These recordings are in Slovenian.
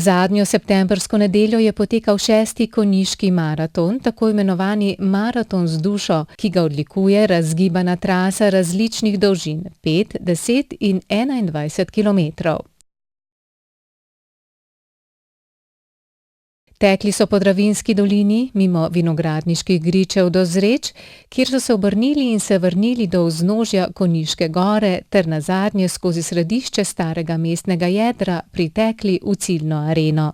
Zadnjo septembrsko nedeljo je potekal šesti konjiški maraton, tako imenovani Maraton z dušo, ki ga odlikuje razgibana trasa različnih dolžin, 5, 10 in 21 kilometrov. Tekli so po Dravinjski dolini, mimo vinogradniških gričev do Zreč, kjer so se obrnili in se vrnili do vznožja Konjiške gore ter nazadnje skozi središče starega mestnega jedra pritekli v ciljno areno.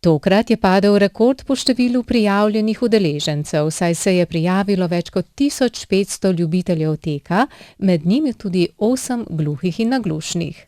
Tokrat je padel rekord po številu prijavljenih udeležencev, saj se je prijavilo več kot 1500 ljubiteljev teka, med njimi tudi 8 gluhih in naglušnih.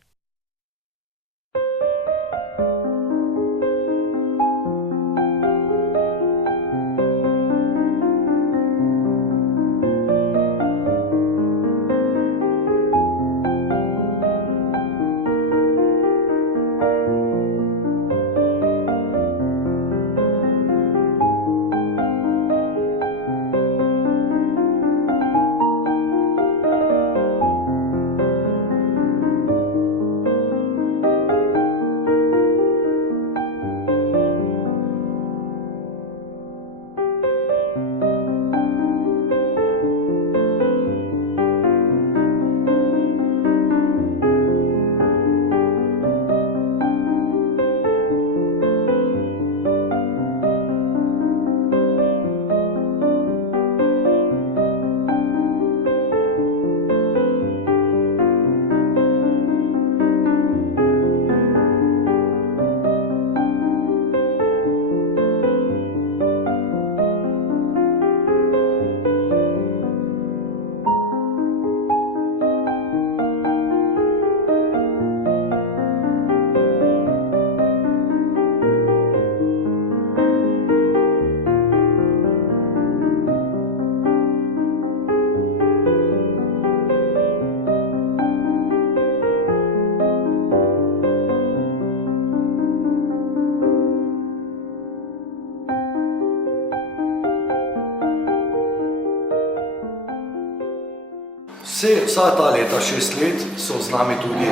Vsa ta leta, 6 let, so z nami tudi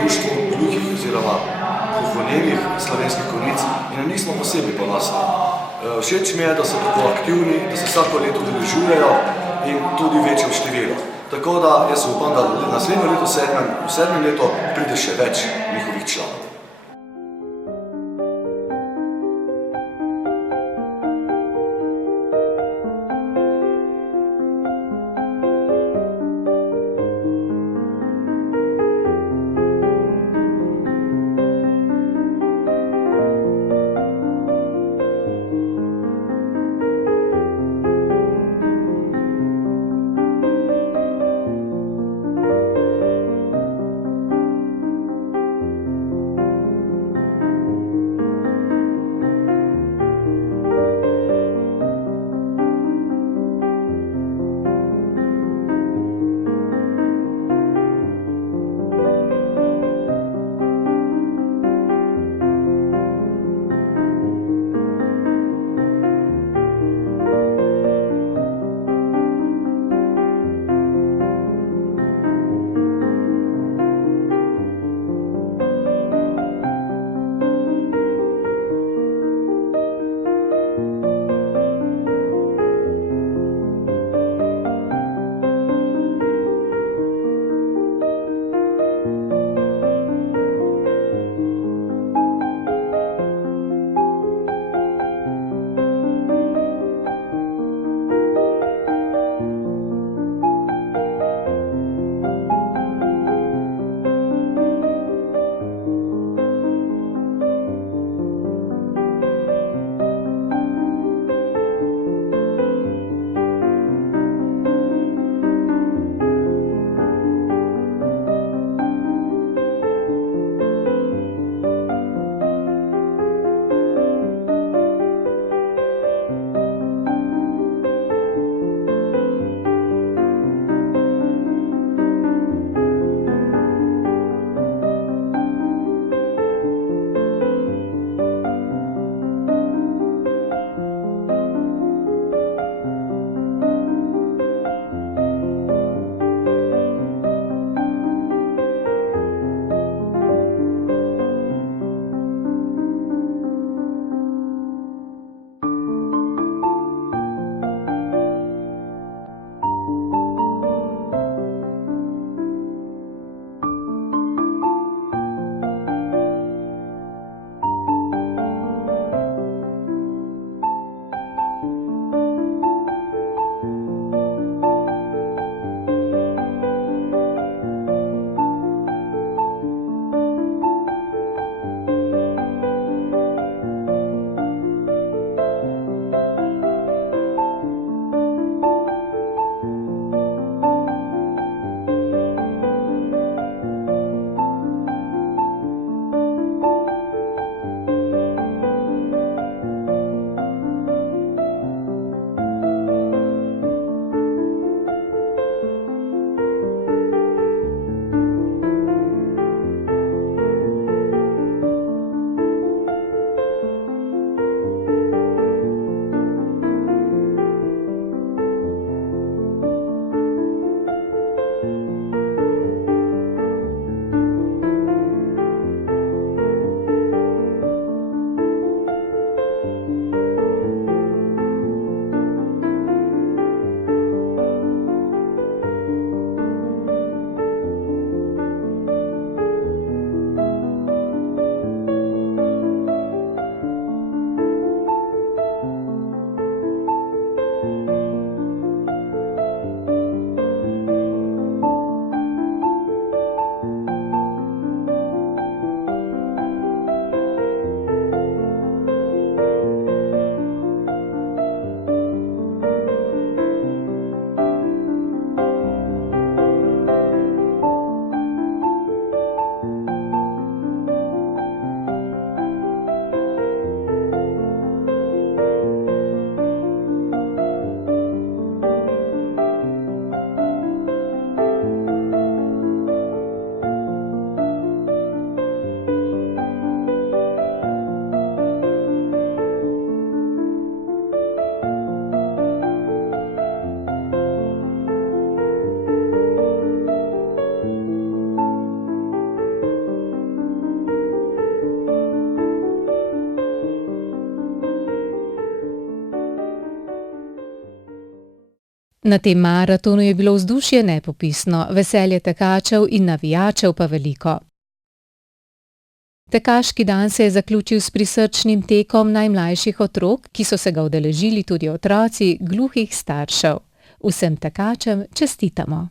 društvo gluhih oziroma gluhonjemih slovenskih konjic in na njih smo posebej ponosni. Všeč mi je, da so tako aktivni, da se vsako leto udeležujejo in tudi večje v številu. Tako da jaz upam, da naslednje leto, v sedmem letu, pride še več njihovih članov. Na tem maratonu je bilo vzdušje nepopisno, veselje tekačev in navijačev pa veliko. Tekaški dan se je zaključil s prisrčnim tekom najmlajših otrok, ki so se ga udeležili tudi otroci gluhih staršev. Vsem tekačem čestitamo.